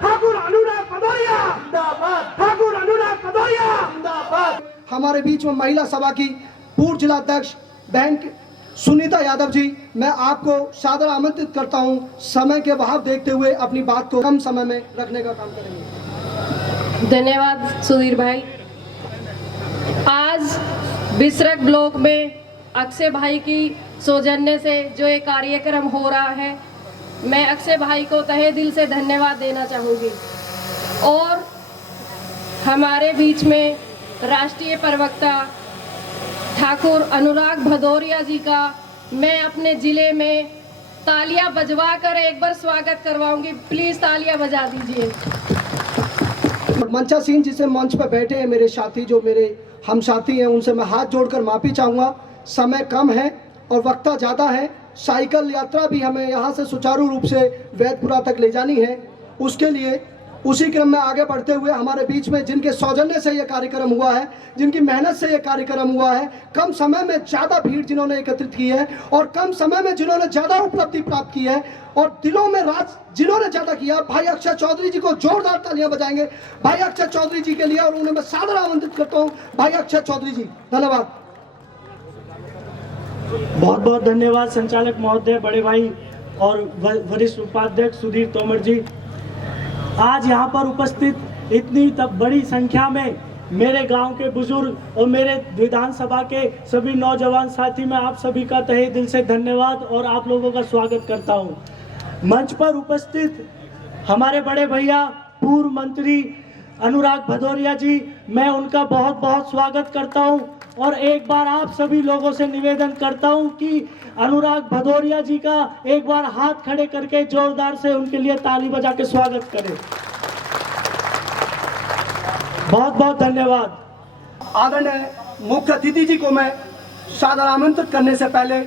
ठाकुर अनुराग भदौरिया जिंदाबाद, ठाकुर अनुराग भदौरिया जिंदाबाद। हमारे बीच में महिला सभा की पूर्व जिला अध्यक्ष बहन सुनीता यादव जी, मैं आपको सादर आमंत्रित करता हूं। समय के अभाव देखते हुए अपनी बात को कम समय में रखने का काम करेंगे। धन्यवाद सुधीर भाई। आज बिसरक ब्लॉक में अक्षय भाई की सौजन्य से जो ये कार्यक्रम हो रहा है, मैं अक्षय भाई को तहे दिल से धन्यवाद देना चाहूँगी। और हमारे बीच में राष्ट्रीय प्रवक्ता ठाकुर अनुराग भदौरिया जी का मैं अपने ज़िले में तालियां बजवा कर एक बार स्वागत करवाऊंगी। प्लीज़ तालियां बजा दीजिए। मंचा सिंह जिसे मंच पर बैठे हैं मेरे साथी, जो मेरे हम साथी हैं, उनसे मैं हाथ जोड़कर माफ़ी चाहूँगा। समय कम है और वक्ता ज़्यादा है। साइकिल यात्रा भी हमें यहाँ से सुचारू रूप से वैदपुरा तक ले जानी है। उसके लिए उसी क्रम में आगे बढ़ते हुए हमारे बीच में जिनके सौजन्य से ये कार्यक्रम हुआ है, जिनकी मेहनत से ये कार्यक्रम हुआ है, कम समय में ज़्यादा भीड़ जिन्होंने एकत्रित की है और कम समय में जिन्होंने ज़्यादा उपलब्धि प्राप्त की है और दिलों में राज जिन्होंने ज़्यादा किया, भाई अक्षय चौधरी जी को जोरदार तालियां बजाएंगे भाई अक्षय चौधरी जी के लिए, और उन्हें मैं सादर आमंत्रित करता हूँ। भाई अक्षय चौधरी जी, धन्यवाद। बहुत बहुत धन्यवाद संचालक महोदय, बड़े भाई और वरिष्ठ उपाध्यक्ष सुधीर तोमर जी। आज यहाँ पर उपस्थित इतनी बड़ी संख्या में मेरे गांव के बुजुर्ग और मेरे विधानसभा के सभी नौजवान साथी, मैं आप सभी का तहे दिल से धन्यवाद और आप लोगों का स्वागत करता हूं। मंच पर उपस्थित हमारे बड़े भैया पूर्व मंत्री अनुराग भदौरिया जी, मैं उनका बहुत बहुत स्वागत करता हूं और एक बार आप सभी लोगों से निवेदन करता हूं कि अनुराग भदौरिया जी का एक बार हाथ खड़े करके जोरदार से उनके लिए ताली बजा के स्वागत करें। बहुत बहुत धन्यवाद। आदरणीय मुख्य अतिथि जी को मैं सादर आमंत्रित करने से पहले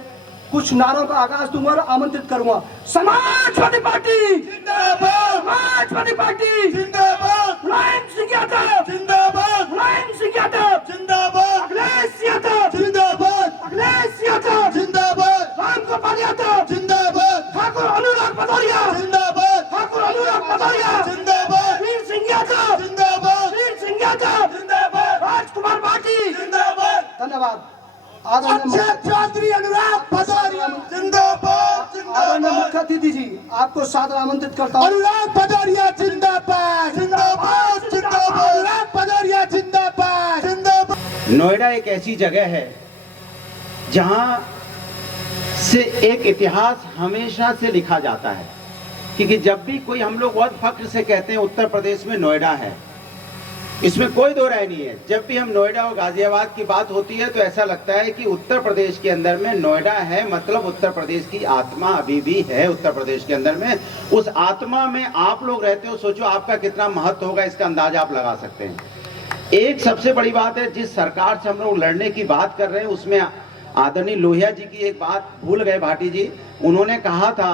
कुछ नारों का आगाज दूंगा और आमंत्रित करूंगा। समाजवादी पार्टी जिंदाबाद, समाजवादी पार्टी जिंदाबाद, मुलायम सिंह यादव जिंदाबाद, मुलायम सिंह यादव जिंदाबाद, अखिलेश यादव जिंदाबाद, अखिलेश यादव जिंदाबाद, रामगोपाल यादव जिंदाबाद, ठाकुर अनुराग भदौरिया जिंदाबाद, ठाकुर अनुराग भदौरिया जिंदाबाद, वीर सिंह यादव जिंदाबाद, वीर सिंह यादव जिंदाबाद, राजकुमार पार्टी जिंदाबाद। धन्यवाद। अक्षय चौधरी अनुराग भदौरिया जिंदाबाद, आदरणीय मुख्य अतिथि जी, आपको सादर आमंत्रित करता हूँ। अनुराग भदौरिया जिंदाबाद, जिंदाबाद, जिंदाबाद, अनुराग भदौरिया जिंदाबाद, जिंदाबाद। नोएडा एक ऐसी जगह है जहां से एक इतिहास हमेशा से लिखा जाता है, क्योंकि जब भी कोई हम लोग बहुत फख्र से कहते हैं उत्तर प्रदेश में नोएडा है, इसमें कोई दो राय नहीं है। जब भी हम नोएडा और गाजियाबाद की बात होती है तो ऐसा लगता है कि उत्तर प्रदेश के अंदर में नोएडा है, मतलब उत्तर प्रदेश की आत्मा अभी भी है उत्तर प्रदेश के अंदर में। उस आत्मा में आप लोग रहते हो, सोचो आपका कितना महत्व होगा, इसका अंदाजा आप लगा सकते हैं। एक सबसे बड़ी बात है, जिस सरकार से हम लोग लड़ने की बात कर रहे हैं उसमें आदरणीय लोहिया जी की एक बात भूल गए भाटी जी। उन्होंने कहा था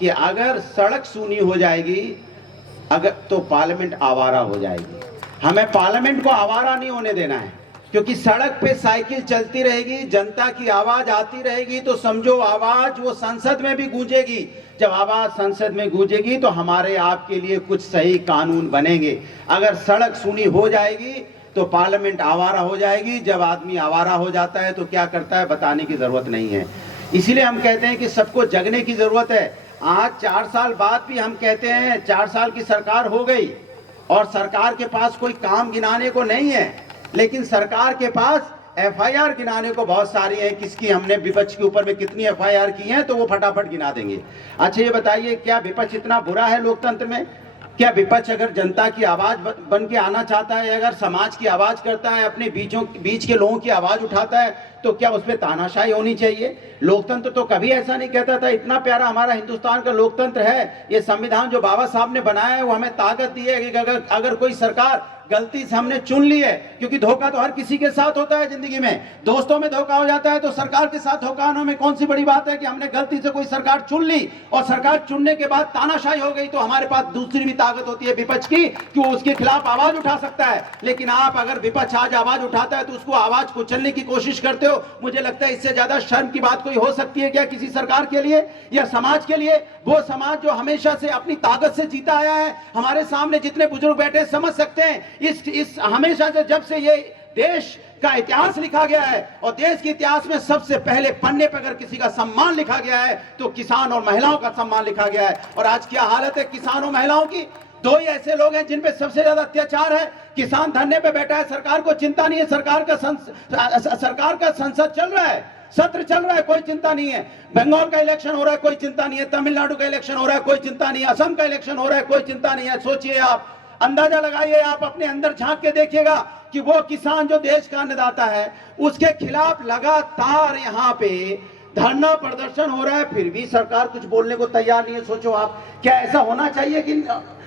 कि अगर सड़क सूनी हो जाएगी अगर तो पार्लियामेंट आवारा हो जाएगी। हमें पार्लियामेंट को आवारा नहीं होने देना है, क्योंकि सड़क पे साइकिल चलती रहेगी, जनता की आवाज आती रहेगी, तो समझो आवाज वो संसद में भी गूंजेगी। जब आवाज संसद में गूंजेगी तो हमारे आपके लिए कुछ सही कानून बनेंगे। अगर सड़क सूनी हो जाएगी तो पार्लियामेंट आवारा हो जाएगी। जब आदमी आवारा हो जाता है तो क्या करता है बताने की जरूरत नहीं है। इसीलिए हम कहते हैं कि सबको जगने की जरूरत है। आज 4 साल बाद भी हम कहते हैं 4 साल की सरकार हो गई और सरकार के पास कोई काम गिनाने को नहीं है, लेकिन सरकार के पास एफआईआर गिनाने को बहुत सारी है। किसकी हमने विपक्ष के ऊपर में कितनी एफआईआर की हैं तो वो फटाफट गिना देंगे। अच्छा ये बताइए, क्या विपक्ष इतना बुरा है लोकतंत्र में? क्या विपक्ष अगर जनता की आवाज बन के आना चाहता है, अगर समाज की आवाज करता है, अपने बीच के लोगों की आवाज उठाता है, तो क्या उसमें तानाशाही होनी चाहिए? लोकतंत्र तो कभी ऐसा नहीं कहता था। इतना प्यारा हमारा हिंदुस्तान का लोकतंत्र है। ये संविधान जो बाबा साहब ने बनाया है वो हमें ताकत दी है कि अगर कोई सरकार गलती से हमने चुन ली है, क्योंकि धोखा तो हर किसी के साथ होता है जिंदगी में। दोस्तों में धोखा हो जाता है तो सरकार के साथ धोखा होने में कौन सी बड़ी बात है कि हमने गलती से कोई सरकार चुन ली और सरकार चुनने के बाद तानाशाही हो गई, तो हमारे पास दूसरी भी ताकत होती है विपक्ष की कि वो उसके खिलाफ आवाज उठा सकता है। लेकिन आप अगर विपक्ष आज आवाज उठाता है तो उसको आवाज कुचलने की कोशिश करते हो। मुझे लगता है इससे ज्यादा शर्म की बात कोई हो सकती है क्या किसी सरकार के लिए या समाज के लिए? वो समाज जो हमेशा से अपनी ताकत से जीता आया है। हमारे सामने जितने बुजुर्ग बैठे समझ सकते हैं, इस हमेशा से जब से ये देश का इतिहास लिखा गया है और देश के इतिहास में सबसे पहले पन्ने पर अगर किसी का सम्मान लिखा गया है तो किसान और महिलाओं का सम्मान लिखा गया है। और आज क्या हालत है किसान और महिलाओं की? दो ही ऐसे लोग हैं जिन पे सबसे ज्यादा अत्याचार है। किसान धरने पे बैठा है, सरकार को चिंता नहीं है, सरकार का संसद चल रहा है, सत्र चल रहा है, कोई चिंता नहीं है। बंगाल का इलेक्शन हो रहा है, कोई चिंता नहीं है। तमिलनाडु का इलेक्शन हो रहा है, कोई चिंता नहीं है। असम का इलेक्शन हो रहा है, कोई चिंता नहीं है। सोचिए आप, अंदाजा लगाइए, आप अपने अंदर झांक के देखिएगा कि वो किसान जो देश का अन्नदाता है उसके खिलाफ लगातार यहाँ पे धरना प्रदर्शन हो रहा है, फिर भी सरकार कुछ बोलने को तैयार नहीं है। सोचो आप, क्या ऐसा होना चाहिए कि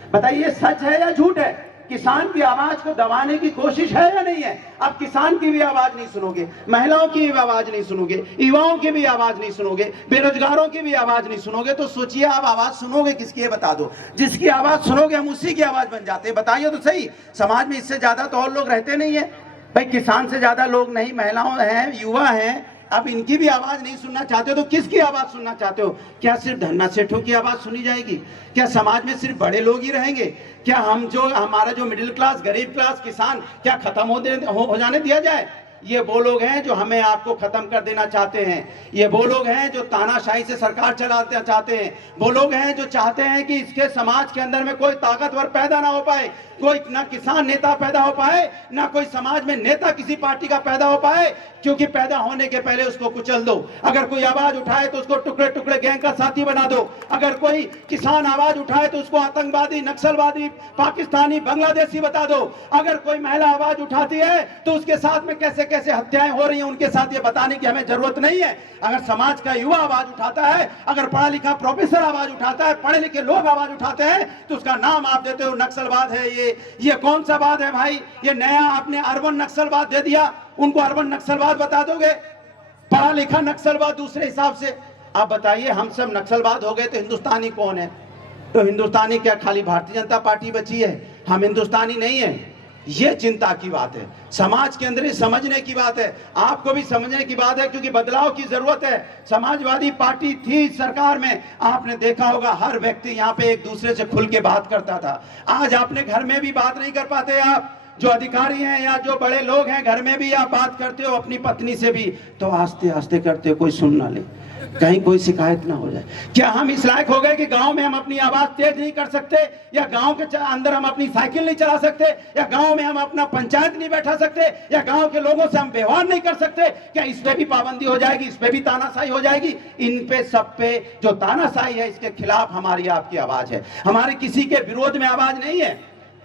बताइए सच है या झूठ है? किसान की आवाज को दबाने की कोशिश है या नहीं है? अब किसान की भी आवाज नहीं सुनोगे, महिलाओं की भी आवाज नहीं सुनोगे, युवाओं की भी आवाज नहीं सुनोगे, बेरोजगारों की भी आवाज नहीं सुनोगे, तो सोचिए आप आवाज सुनोगे किसकी है? बता दो। जिसकी आवाज सुनोगे हम उसी की आवाज बन जाते हैं। बताइए तो सही, समाज में इससे ज्यादा तो और लोग रहते नहीं है भाई, किसान से ज्यादा लोग नहीं, महिलाओं हैं, युवा हैं। अब इनकी भी आवाज नहीं सुनना चाहते हो तो किसकी आवाज सुनना चाहते हो? क्या सिर्फ धन्ना सेठों की आवाज सुनी जाएगी? क्या समाज में सिर्फ बड़े लोग ही रहेंगे? क्या हमारा जो मिडिल क्लास, गरीब क्लास, किसान क्या खत्म हो जाने दिया जाए? ये वो लोग हैं जो हमें आपको खत्म कर देना चाहते हैं। ये वो लोग हैं जो तानाशाही से सरकार चलाते चाहते हैं। वो लोग हैं जो चाहते हैं कि इसके समाज के अंदर में कोई ताकतवर पैदा ना हो पाए, कोई ना किसान नेता पैदा हो पाए, ना कोई समाज में नेता किसी पार्टी का पैदा हो पाए, क्योंकि पैदा होने के पहले उसको कुचल दो। अगर कोई आवाज उठाए तो उसको टुकड़े टुकड़े गैंग का साथी बना दो। अगर कोई किसान आवाज उठाए तो उसको आतंकवादी, नक्सलवादी, पाकिस्तानी, बांग्लादेशी बता दो। अगर कोई महिला आवाज उठाती है तो उसके साथ में कैसे कैसे हत्याएं हो रही हैं उनके साथ ये बताने की हमें जरूरत नहीं है। अगर समाज का युवा आवाज उठाता है, अगर पढ़ा लिखा प्रोफेसर आवाज उठाता है, पढ़े लिखे लोग आवाज उठाते हैं, तो उसका नाम आप देते हो नक्सलवाद है। ये कौन सा बात है भाई? ये नया आपने अर्बन नक्सलवाद दे दिया, उनको अर्बन नक्सलवाद बता दोगे? पढ़ा लिखा नक्सलवाद दूसरे हिसाब से। आप बताइए, हम सब नक्सलवाद हो गए तो हिंदुस्तानी कौन है? तो हिंदुस्तानी क्या खाली भारतीय जनता पार्टी बची है? हम हिंदुस्तानी नहीं है। ये चिंता की बात है, समाज के अंदर समझने की बात है, आपको भी समझने की बात है, क्योंकि बदलाव की जरूरत है। समाजवादी पार्टी थी सरकार में, आपने देखा होगा हर व्यक्ति यहाँ पे एक दूसरे से खुल के बात करता था। आज आपने घर में भी बात नहीं कर पाते। आप जो अधिकारी हैं या जो बड़े लोग हैं, घर में भी आप बात करते हो अपनी पत्नी से भी तो आस्ते आस्ते करते हो, कोई सुन ना ले, कहीं कोई शिकायत ना हो जाए। क्या हम इस लायक हो गए कि गांव में हम अपनी आवाज तेज नहीं कर सकते, या गांव के अंदर हम अपनी साइकिल नहीं चला सकते, या गांव में हम अपना पंचायत नहीं बैठा सकते, या गांव के लोगों से हम व्यवहार नहीं कर सकते? क्या इस पे भी पाबंदी हो जाएगी? इस पे भी तानाशाही हो जाएगी? इन पे सब पे जो तानाशाही है इसके खिलाफ हमारी आपकी आवाज है। हमारी किसी के विरोध में आवाज नहीं है,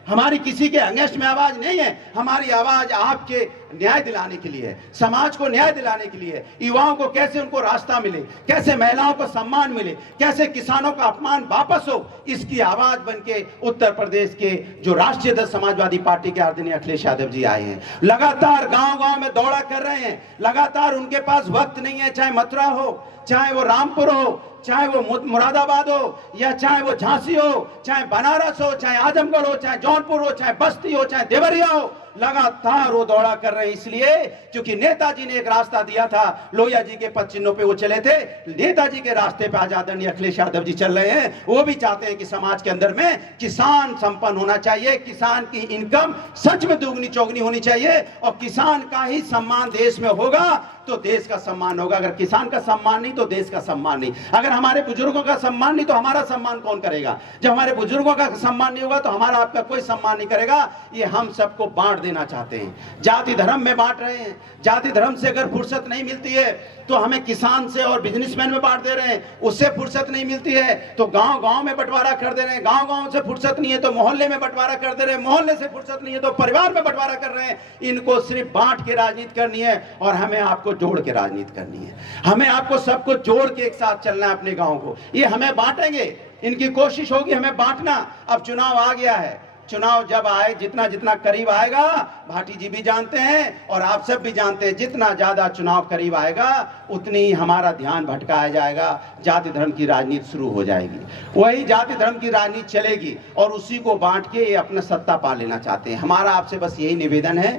हमारी किसी के अगेंस्ट में आवाज नहीं है। हमारी आवाज आपके न्याय दिलाने के लिए है, समाज को न्याय दिलाने के लिए, युवाओं को कैसे उनको रास्ता मिले, कैसे महिलाओं को सम्मान मिले, कैसे किसानों का अपमान वापस हो, इसकी आवाज बनके उत्तर प्रदेश के जो राष्ट्रीय दल समाजवादी पार्टी के आदरणीय अखिलेश यादव जी आए हैं। लगातार गांव-गांव में दौड़ा कर रहे हैं, लगातार उनके पास वक्त नहीं है, चाहे मथुरा हो, चाहे वो रामपुर हो, चाहे वो मुरादाबाद हो, या चाहे वो झांसी हो, चाहे बनारस हो, चाहे आजमगढ़ हो, चाहे जौनपुर हो, चाहे बस्ती हो, चाहे देवरिया हो, लगातार वो दौड़ा कर रहे हैं। इसलिए क्योंकि नेताजी ने एक रास्ता दिया था, लोहिया जी के पद चिन्हों पे वो चले थे, नेताजी के रास्ते पे आज आदरणीय अखिलेश यादव जी चल रहे हैं। वो भी चाहते हैं कि समाज के अंदर में किसान संपन्न होना चाहिए, किसान की इनकम सच में दुगनी चौगनी होनी चाहिए, और किसान का ही सम्मान देश में होगा तो देश का सम्मान होगा। अगर किसान का सम्मान नहीं तो देश का सम्मान नहीं। अगर हमारे बुजुर्गों का सम्मान नहीं तो हमारा सम्मान कौन करेगा? जब हमारे बुजुर्गों का सम्मान नहीं होगा तो हमारा आपका कोई सम्मान नहीं करेगा। ये हम सबको बांट देना चाहते हैं, जाति धर्म में बांट रहे हैं। जाति धर्म से अगर फुर्सत नहीं मिलती है तो हमें किसान से और बिजनेसमैन में बांट दे रहे हैं, उससे फुर्सत नहीं मिलती है तो गांव गांव में बंटवारा कर दे रहे हैं, गांव गांव से फुर्सत नहीं है तो मोहल्ले में बंटवारा कर दे रहे हैं, मोहल्ले से फुर्सत नहीं है तो परिवार में बंटवारा कर रहे हैं। इनको सिर्फ बांट के राजनीति करनी है और हमें आपको जोड़ के राजनीति करनी है। हमें आपको सबको जोड़ के एक साथ चलना है अपने गांव को। ये हमें बांटेंगे, इनकी कोशिश होगी हमें बांटना। अब चुनाव आ गया है, चुनाव जब आए, जितना जितना करीब आएगा, भाटी जी भी जानते हैं और आप सब भी जानते हैं, जितना ज्यादा चुनाव करीब आएगा उतनी ही हमारा ध्यान भटकाया जाएगा, जाति धर्म की राजनीति शुरू हो जाएगी। वही जाति धर्म की राजनीति चलेगी और उसी को बांट के ये अपना सत्ता पा लेना चाहते हैं। हमारा आपसे बस यही निवेदन है,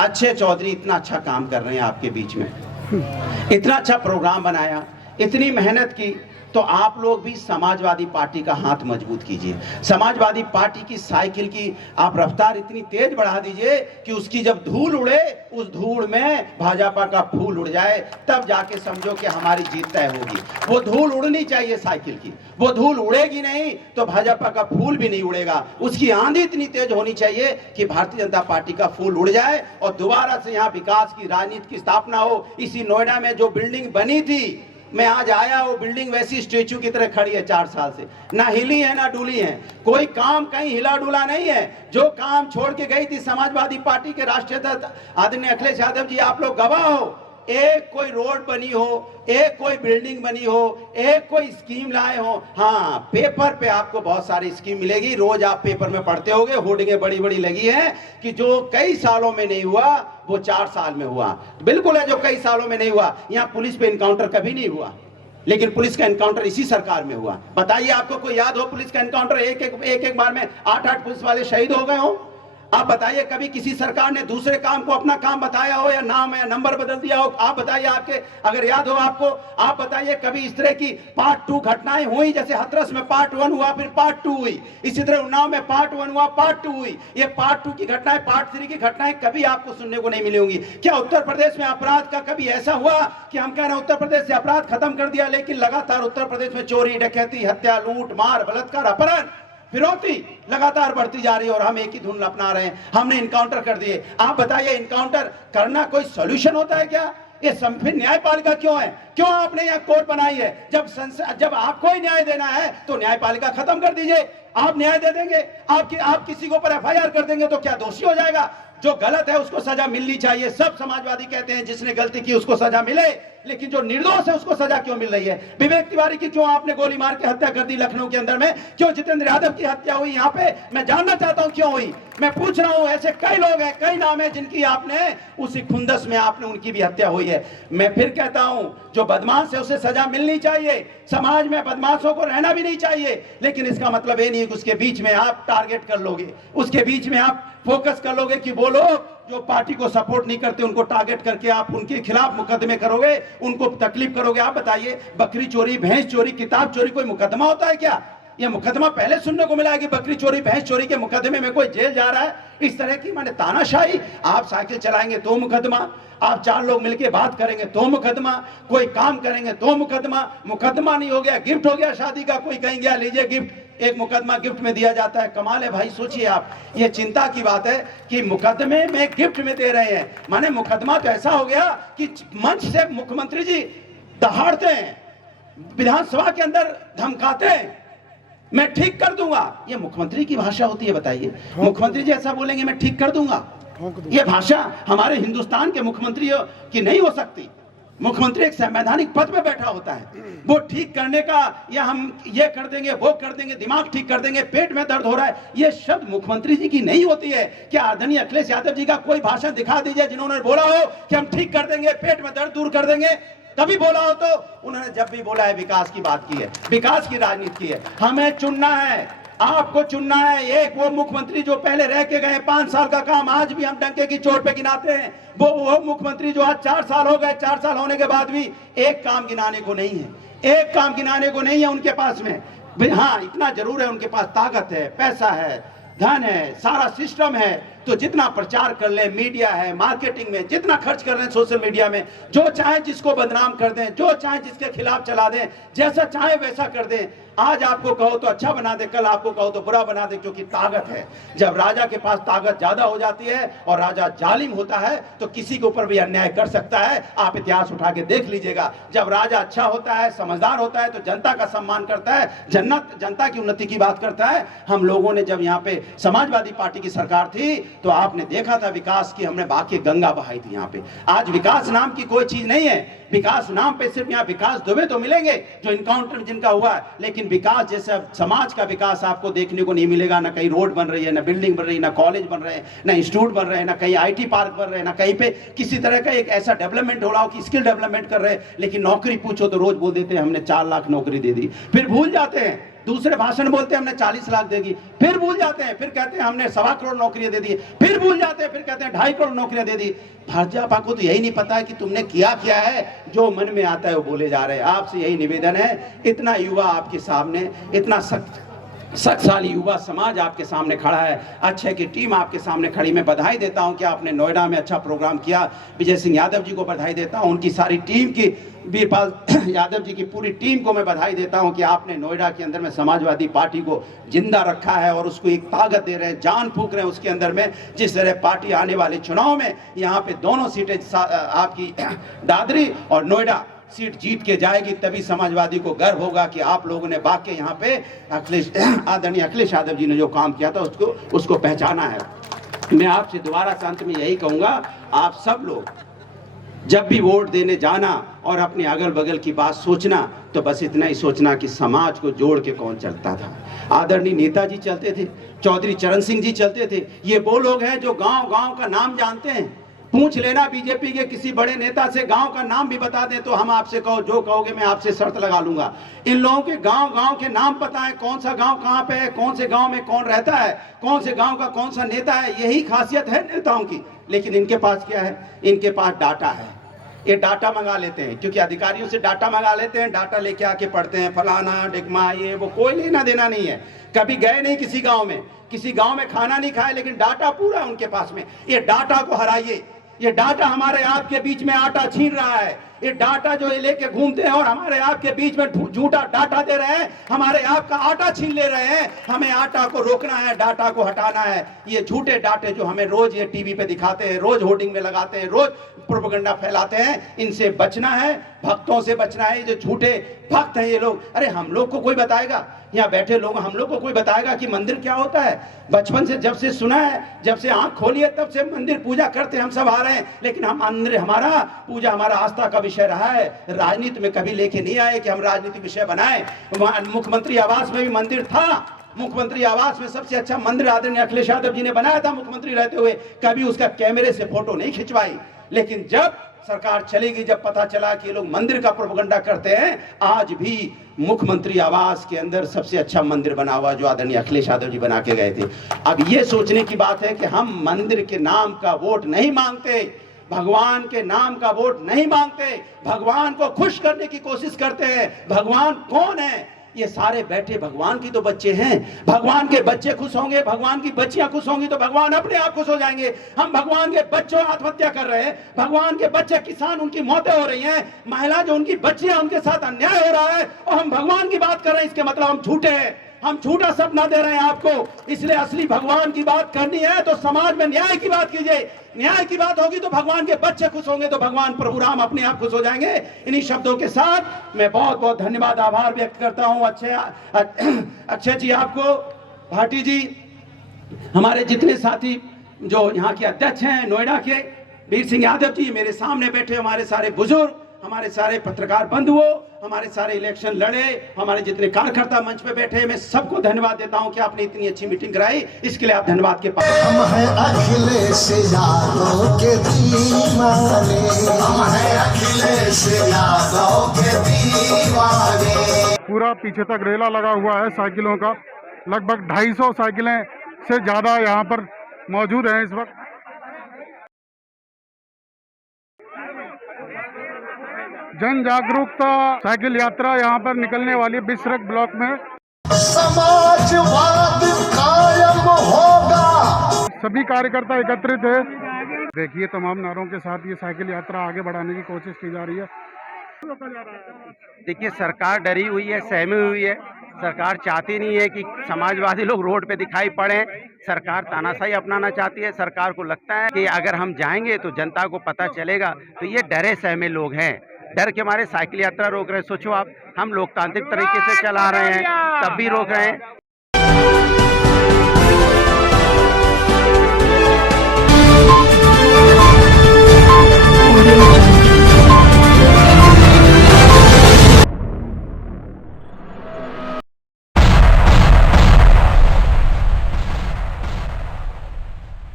अच्छे चौधरी इतना अच्छा काम कर रहे हैं आपके बीच में, इतना अच्छा प्रोग्राम बनाया, इतनी मेहनत की, तो आप लोग भी समाजवादी पार्टी का हाथ मजबूत कीजिए। समाजवादी पार्टी की साइकिल की आप रफ्तार इतनी तेज बढ़ा दीजिए कि उसकी जब धूल उड़े, उस धूल में भाजपा का फूल उड़ जाए, तब जाके समझो कि हमारी जीत तय होगी। वो धूल उड़नी चाहिए साइकिल की, वो धूल उड़ेगी नहीं तो भाजपा का फूल भी नहीं उड़ेगा। उसकी आंधी इतनी तेज होनी चाहिए कि भारतीय जनता पार्टी का फूल उड़ जाए और दोबारा से यहाँ विकास की राजनीति की स्थापना हो। इसी नोएडा में जो बिल्डिंग बनी थी, मैं आज आया, वो बिल्डिंग वैसी स्टेचू की तरह खड़ी है 4 साल से, ना हिली है ना डुली है, कोई काम कहीं हिला डुला नहीं है। जो काम छोड़ के गई थी समाजवादी पार्टी के राष्ट्रीय अध्यक्ष आदरणीय अखिलेश यादव जी, आप लोग गवाह हो। एक कोई रोड बनी हो, एक कोई बिल्डिंग बनी हो, एक कोई स्कीम लाए हो। हाँ, पेपर पे आपको बहुत सारी स्कीम मिलेगी, रोज आप पेपर में पढ़ते होंगे, होर्डिंगें बड़ी बड़ी लगी हैं कि जो कई सालों में नहीं हुआ वो 4 साल में हुआ। बिल्कुल है, जो कई सालों में नहीं हुआ। यहाँ पुलिस पे इनकाउंटर कभी नहीं हुआ, लेकिन पुलिस का एनकाउंटर इसी सरकार में हुआ। बताइए, आपको कोई याद हो पुलिस का एनकाउंटर? एक बार में 8-8 पुलिस वाले शहीद हो गए हो। आप बताइए, कभी किसी सरकार ने दूसरे काम को अपना काम बताया हो या नाम या नंबर बदल दिया हो? आप बताइए, आपके अगर याद हो आपको, आप बताइए कभी इस तरह की पार्ट 2 घटनाएं हुई? जैसे हाथरस में पार्ट 1 हुआ, फिर पार्ट 2 हुई, इसी तरह उन्नाव में पार्ट 1 हुआ, पार्ट 2 हुई। ये पार्ट 2 की घटनाएं, पार्ट 3 की घटनाएं कभी आपको सुनने को नहीं मिली होंगी। क्या उत्तर प्रदेश में अपराध का कभी ऐसा हुआ कि हम कह रहे हैं उत्तर प्रदेश से अपराध खत्म कर दिया, लेकिन लगातार उत्तर प्रदेश में चोरी, डकैती, हत्या, लूट मार, बलात्कार, अपहरण, फिरौती लगातार बढ़ती जा रही है और हम एक ही धुन अपना रहे हैं। हमने इनकाउंटर कर दिए। आप बताइए, इनकाउंटर करना कोई सॉल्यूशन होता है क्या? ये फिर न्यायपालिका क्यों है? क्यों आपने यहाँ कोर्ट बनाई है? जब आपको ही न्याय देना है तो न्यायपालिका खत्म कर दीजिए। आप न्याय दे देंगे, आप किसी के ऊपर एफआईआर कर देंगे तो क्या दोषी हो जाएगा? जो गलत है उसको सजा मिलनी चाहिए। सब समाजवादी कहते हैं जिसने गलती की उसको सजा मिले, लेकिन जो निर्दोष है उसको सजा क्यों मिल रही है? विवेक तिवारी की क्यों आपने गोली मार के हत्या कर दी लखनऊ के अंदर में? क्यों जितेंद्र यादव की हत्या हुई यहाँ पे? मैं जानना चाहता हूं क्यों हुई। मैं पूछ रहा हूं, ऐसे कई लोग हैं, कई नाम है जिनकी आपने उसी खुंदस में आपने उनकी भी हत्या हुई है। मैं फिर कहता हूं, जो बदमाश है उसे सजा मिलनी चाहिए। समाज में बदमाशों को रहना भी नहीं चाहिए, लेकिन इसका मतलब ये नहीं कि उसके बीच में आप टारगेट कर लोगे, उसके बीच में आप फोकस कर लोगे कि वो लोग जो पार्टी को सपोर्ट नहीं करते उनको टारगेट करके आप उनके खिलाफ मुकदमे करोगे, उनको तकलीफ करोगे। आप बताइए, बकरी चोरी, भैंस चोरी, किताब चोरी कोई मुकदमा होता है क्या? ये मुकदमा पहले सुनने को मिला है कि बकरी चोरी, भैंस चोरी के मुकदमे में कोई जेल जा रहा है। इस तरह की माने तानाशाही। आप साइकिल चलाएंगे तो मुकदमा, आप 4 लोग मिलके बात करेंगे तो मुकदमा, कोई काम करेंगे तो मुकदमा। मुकदमा नहीं हो गया, गिफ्ट हो गया शादी का, कोई कहीं गया लीजिए गिफ्ट, एक मुकदमा गिफ्ट में दिया जाता है। कमाल है भाई, सोचिए आप, ये चिंता की बात है कि मुकदमे में गिफ्ट में दे रहे हैं। माने मुकदमा तो ऐसा हो गया कि मंच से मुख्यमंत्री जी दहाड़ते हैं, विधानसभा के अंदर धमकाते हैं, मैं ठीक कर दूंगा। ये मुख्यमंत्री की भाषा होती है? बताइए, मुख्यमंत्री जी ऐसा बोलेंगे मैं ठीक कर दूंगा? ये भाषा हमारे हिंदुस्तान के मुख्यमंत्री की नहीं हो सकती। मुख्यमंत्री एक संवैधानिक पद पे बैठा होता है, वो ठीक करने का या हम ये कर देंगे वो कर देंगे, दिमाग ठीक कर देंगे, पेट में दर्द हो रहा है, ये शब्द मुख्यमंत्री जी की नहीं होती है। क्या आदरणीय अखिलेश यादव जी का कोई भाषण दिखा दीजिए जिन्होंने बोला हो कि हम ठीक कर देंगे, पेट में दर्द दूर कर देंगे? कभी बोला हो? तो उन्होंने जब भी बोला है विकास की बात की है, विकास की राजनीति की है। हमें चुनना है, आपको चुनना है। एक वो मुख्यमंत्री जो पहले रह के गए, 5 साल का काम आज भी हम डंके की चोट पे गिनाते हैं, वो मुख्यमंत्री जो आज 4 साल हो गए, 4 साल होने के बाद भी एक काम गिनाने को नहीं है, एक काम गिनाने को नहीं है उनके पास में। हाँ, इतना जरूर है उनके पास ताकत है, पैसा है, धन है, सारा सिस्टम है, तो जितना प्रचार कर ले, मीडिया है, मार्केटिंग में जितना खर्च कर रहे हैं, सोशल मीडिया में, जो चाहे जिसको बदनाम कर दें, जो चाहे जिसके खिलाफ चला दें, जैसा चाहे वैसा कर दें। आज आपको कहो तो अच्छा बना दे, कल आपको कहो तो बुरा बना दे, क्योंकि ताकत है। जब राजा के पास ताकत ज्यादा हो जाती है और राजा जालिम होता है तो किसी के ऊपर भी अन्याय कर सकता है। आप इतिहास उठा के देख लीजिएगा, जब राजा अच्छा होता है, समझदार होता है, तो जनता का सम्मान करता है, जनता की उन्नति की बात करता है। हम लोगों ने जब यहाँ पे समाजवादी पार्टी की सरकार थी तो आपने देखा था विकास की हमने बाकी गंगा बहाई थी यहाँ पे। आज विकास नाम की कोई चीज नहीं है। विकास नाम पे सिर्फ यहाँ विकास दुबे तो मिलेंगे जो इनकाउंटर जिनका हुआ है, लेकिन लेकिन विकास जैसा समाज का विकास आपको देखने को नहीं मिलेगा। ना कहीं रोड बन रही है, ना बिल्डिंग बन रही है, ना कॉलेज बन रहे हैं, ना इंस्टीट्यूट बन रहे हैं, ना कहीं IT पार्क बन रहे हैं, ना कहीं पे किसी तरह का एक ऐसा डेवलपमेंट हो रहा हो कि स्किल डेवलपमेंट कर रहे हैं। लेकिन नौकरी पूछो तो रोज बोल देते हैं हमने 4 लाख नौकरी दे दी, फिर भूल जाते हैं। दूसरे भाषण बोलते हैं हमने 40 लाख देगी, फिर भूल जाते हैं। फिर कहते हैं हमने 1.25 करोड़ नौकरियां दे दी, फिर भूल जाते हैं। फिर कहते हैं 2.5 करोड़ नौकरियां दे दी। भाजपा को तो यही नहीं पता है कि तुमने किया है, जो मन में आता है वो बोले जा रहे हैं। आपसे यही निवेदन है, इतना युवा आपके सामने, इतना शक्तिशाली युवा समाज आपके सामने खड़ा है, अक्षय की टीम आपके सामने खड़ी। मैं बधाई देता हूं कि आपने नोएडा में अच्छा प्रोग्राम किया। विजय सिंह यादव जी को बधाई देता हूं, उनकी सारी टीम की, वीरपाल यादव जी की पूरी टीम को मैं बधाई देता हूं कि आपने नोएडा के अंदर में समाजवादी पार्टी को जिंदा रखा है और उसको एक ताकत दे रहे हैं, जान फूंक रहे हैं उसके अंदर में। जिस तरह पार्टी आने वाले चुनाव में यहाँ पे दोनों सीटें आपकी दादरी और नोएडा सीट जीत के जाएगी, तभी समाजवादी को गर्व होगा कि आप लोगों ने वाकई यहाँ पे आदरणीय अखिलेश यादव जी ने जो काम किया था उसको पहचाना है। मैं आपसे दोबारा अंत में यही कहूंगा, आप सब लोग जब भी वोट देने जाना और अपने अगल बगल की बात सोचना, तो बस इतना ही सोचना कि समाज को जोड़ के कौन चलता था। आदरणीय नेताजी चलते थे, चौधरी चरण सिंह जी चलते थे। ये वो लोग हैं जो गांव गांव का नाम जानते हैं। पूछ लेना बीजेपी के किसी बड़े नेता से, गांव का नाम भी बता दें तो हम आपसे जो कहोगे मैं आपसे शर्त लगा लूंगा। इन लोगों के गांव गांव के नाम पता है, कौन सा गांव कहां पे है, कौन से गांव में कौन रहता है, कौन से गांव का कौन सा नेता है। यही खासियत है नेताओं की। लेकिन इनके पास क्या है? इनके पास डाटा है। ये डाटा मंगा लेते हैं, क्योंकि अधिकारियों से डाटा मंगा लेते हैं, डाटा लेके आके पढ़ते हैं, फलाना डिगमा ये वो, कोई लेना देना नहीं है। कभी गए नहीं किसी गांव में खाना नहीं खाए, लेकिन डाटा पूरा उनके पास में। ये डाटा को हराइए। ये डाटा हमारे आपके बीच में आटा छीन रहा है। ये डाटा जो ये लेके घूमते हैं और हमारे आपके बीच में झूठा डाटा दे रहे हैं, हमारे आपका आटा छीन ले रहे हैं। हमें आटा को रोकना है, डाटा को हटाना है। ये झूठे डाटे जो हमें रोज ये टीवी पे दिखाते हैं, रोज होर्डिंग में लगाते हैं, रोज प्रोपेगेंडा फैलाते हैं, इनसे बचना है, भक्तों से बचना है। जो झूठे भक्त हैं ये लोग, अरे हम लोग को कोई बताएगा, यहाँ बैठे लोग हम लोग को कोई बताएगा कि मंदिर क्या होता है? बचपन से जब से सुना है, जब से आंख खोली है, तब से मंदिर पूजा करते हम सब आ रहे हैं। लेकिन हम मंदिर, हमारा पूजा, हमारा आस्था का विषय रहा है। राजनीति में कभी लेके नहीं आए कि हम राजनीति विषय बनाए। मुख्यमंत्री आवास में भी मंदिर था। मुख्यमंत्री आवास में सबसे अच्छा मंदिर आदरणीय अखिलेश यादव जी ने बनाया था मुख्यमंत्री रहते हुए। कभी उसका कैमरे से फोटो नहीं खिंचवाई। लेकिन जब सरकार चलेगी, जब पता चला कि ये लोग मंदिर का प्रोपेगेंडा करते हैं, आज भी मुख्यमंत्री आवास के अंदर सबसे अच्छा मंदिर बना हुआ जो आदरणीय अखिलेश यादव जी बना के गए थे। अब ये सोचने की बात है कि हम मंदिर के नाम का वोट नहीं मांगते, भगवान के नाम का वोट नहीं मांगते, भगवान को खुश करने की कोशिश करते हैं। भगवान कौन है? ये सारे बैठे भगवान की तो बच्चे हैं। भगवान के बच्चे खुश होंगे, भगवान की बच्चियां खुश होंगी तो भगवान अपने आप खुश हो जाएंगे। हम भगवान के बच्चों आत्महत्या कर रहे हैं, भगवान के बच्चे किसान, उनकी मौतें हो रही हैं, महिला जो उनकी बच्चियां, उनके साथ अन्याय हो रहा है, और हम भगवान की बात कर रहे हैं। इसके मतलब हम झूठे हैं, हम झूठा सपना दे रहे हैं आपको। इसलिए असली भगवान की बात करनी है तो समाज में न्याय की बात कीजिए। न्याय की बात होगी तो भगवान के बच्चे खुश होंगे, तो भगवान प्रभु राम अपने आप खुश हो जाएंगे। इन्हीं शब्दों के साथ मैं बहुत बहुत धन्यवाद, आभार व्यक्त करता हूं अक्षय जी, आपको, भाटी जी, हमारे जितने साथी जो यहाँ के अध्यक्ष हैं नोएडा के, वीर सिंह यादव जी, मेरे सामने बैठे हमारे सारे बुजुर्ग, हमारे सारे पत्रकार बंधुओं, हमारे सारे इलेक्शन लड़े, हमारे जितने कार्यकर्ता मंच पे बैठे, मैं सबको धन्यवाद देता हूं कि आपने इतनी अच्छी मीटिंग कराई। इसके लिए आप धन्यवाद के पात्र। हम हैं अखिलेश यादव के दीवाने, हम हैं अखिलेश यादव के दीवाने। पूरा पीछे तक रेला लगा हुआ है साइकिलों का। लगभग 250 साइकिलें से ज़्यादा यहाँ पर मौजूद हैं इस वक्त। जन जागरूकता साइकिल यात्रा यहाँ पर निकलने वाली बिसरक ब्लॉक में। समाजवाद कायम होगा। सभी कार्यकर्ता एकत्रित है। देखिए तमाम नारों के साथ ये साइकिल यात्रा आगे बढ़ाने की कोशिश की जा रही है। देखिए, सरकार डरी हुई है, सहमी हुई है। सरकार चाहती नहीं है कि समाजवादी लोग रोड पे दिखाई पड़े। सरकार तानाशाही अपनाना चाहती है। सरकार को लगता है कि अगर हम जाएंगे तो जनता को पता चलेगा। तो ये डरे सहमे लोग हैं, डर के मारे साइकिल यात्रा रोक रहे हैं। सोचो आप, हम लोकतांत्रिक तरीके से चला रहे हैं, तब भी रोक रहे हैं।